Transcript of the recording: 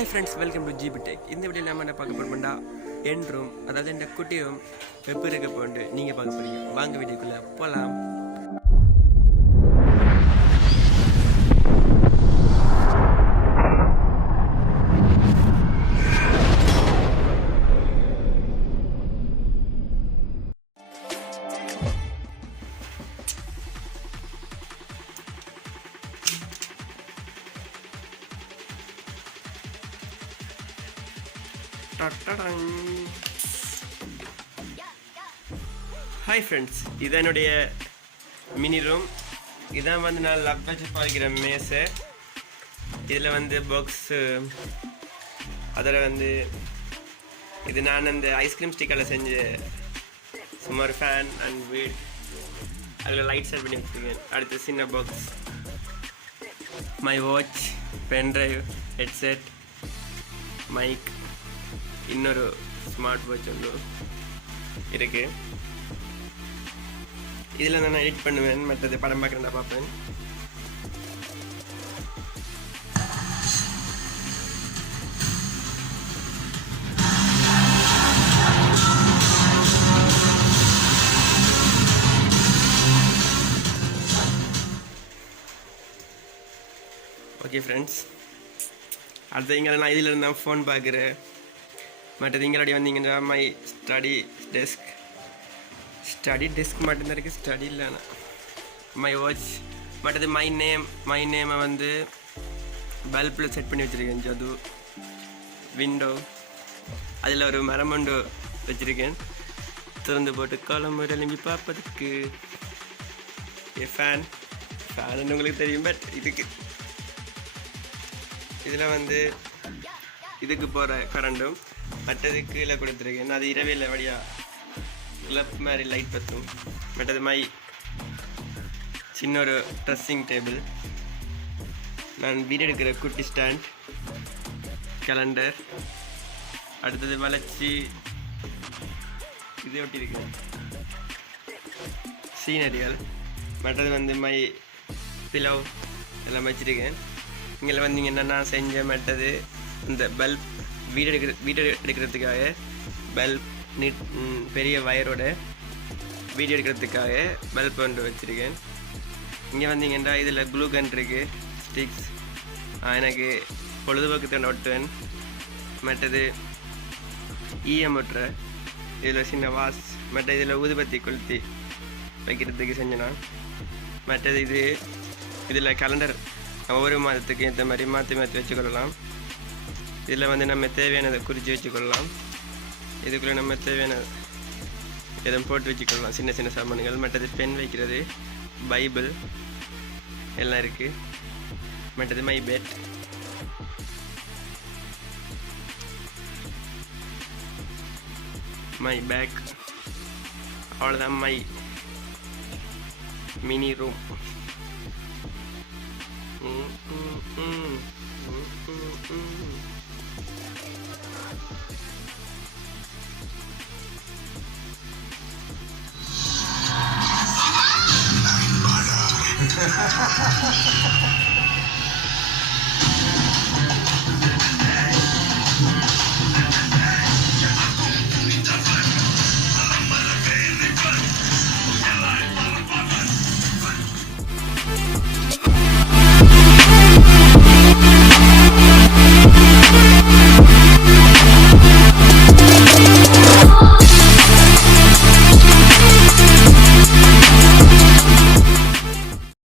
Hi friends, welcome to GB tech. இந்த video நம்ம என்ன பார்க்க போகிறோம்னா என் ரூம், அதாவது இந்த குட்டி ரூம் எப்படி இருக்க போட்டு நீங்கள் பார்க்க போகிறீங்க. வாங்க வீடியோக்குள்ளே போகலாம். ஹாய் ஃப்ரெண்ட்ஸ், இதான் என்னுடைய மினி ரூம். இதான் வந்து நான் லவ் வச்சு பாய்க்கிற மேசை. இதில் வந்து பாக்ஸு, அதில் வந்து இது நான் அந்த ஐஸ்கிரீம் ஸ்டிக்கால் செஞ்ச சுமார் ஃபேன் அண்ட் வீட், அதில் லைட் செட் பண்ணி வச்சுருக்கேன். அடுத்து சின்ன box, my watch, pen drive, headset, mike, இன்னொரு ஸ்மார்ட் வாட்ச் ஒன்று இருக்குது. இதில் நான் எடிட் பண்ணுவேன், மற்றது படம் பார்க்குறேன் பார்ப்பேன். ஓகே ஃப்ரெண்ட்ஸ், அடுத்த இங்கே நான் இதில் இருந்தால் ஃபோன் பார்க்குறேன். மற்றது இங்கே வந்தீங்கன்னா மை ஸ்டடி டெஸ்க் மட்டும்தான் இருக்குது, ஸ்டடி இல்லைண்ணா. மை வாட்ச், மற்றது மை நேமை வந்து பல்பில் செட் பண்ணி வச்சுருக்கேன். ஜது விண்டோ, அதில் ஒரு மரம் ஒன்று வச்சுருக்கேன், திறந்து போட்டு குழம்பு எழும்பி பார்ப்பதுக்கு. ஃபேன் உங்களுக்கு தெரியும், பட் இதில் வந்து இதுக்கு போகிற கரண்டும் மற்றது கீழே கொடுத்துருக்கேன். அது இரவில் வழியாக கிளப் மாதிரி லைட் பற்றும். மற்றது சின்ன ஒரு ட்ரெஸ்ஸிங் டேபிள், நான் வீடு எடுக்கிற குட்டி ஸ்டாண்ட், கேலண்டர், அடுத்தது வளைச்சி இது ஒட்டியிருக்கேன், சீனரிகள். மற்றது வந்து பிலவ் எல்லாம் வச்சுருக்கேன். இங்கே வந்தீங்கன்னா நான் செஞ்ச மற்றது இந்த பல்ப், வீடு எடுக்கிறதுக்காக பல்ப், பெரிய வயரோட வீடியோ எடுக்கிறதுக்காக பல்ப் ஒன்று வச்சுருக்கேன். இங்கே வந்தீங்கன்னா இதில் க்ளூ கன் இருக்குது, ஸ்டிக்ஸ், எனக்கு பொழுதுபோக்கு தண்டை ஒட்டுவேன். மற்றது ஈயம் ஒட்டுற, இதில் சின்ன வாஸ், மற்ற இதில் ஊதுபத்தி கொளுத்தி வைக்கிறதுக்கு செஞ்சேன்னா. மற்றது இதில் கேலண்டர் ஒவ்வொரு மாதத்துக்கு இந்த மாதிரி மாற்றி வச்சுக்கொள்ளலாம். இதில் வந்து நம்ம தேவையானதை குறித்து வச்சுக்கொள்ளலாம். இதுக்குள்ளே நம்ம தேவையான எதுவும் போட்டு வச்சுக்கொள்ளலாம், சின்ன சின்ன சாமான்கள். மற்றது பென் வைக்கிறது, பைபிள் எல்லாம் இருக்குது. மற்றது மை பெட், மை பேக். அவ்வளோதான் மை மினி ரூம்.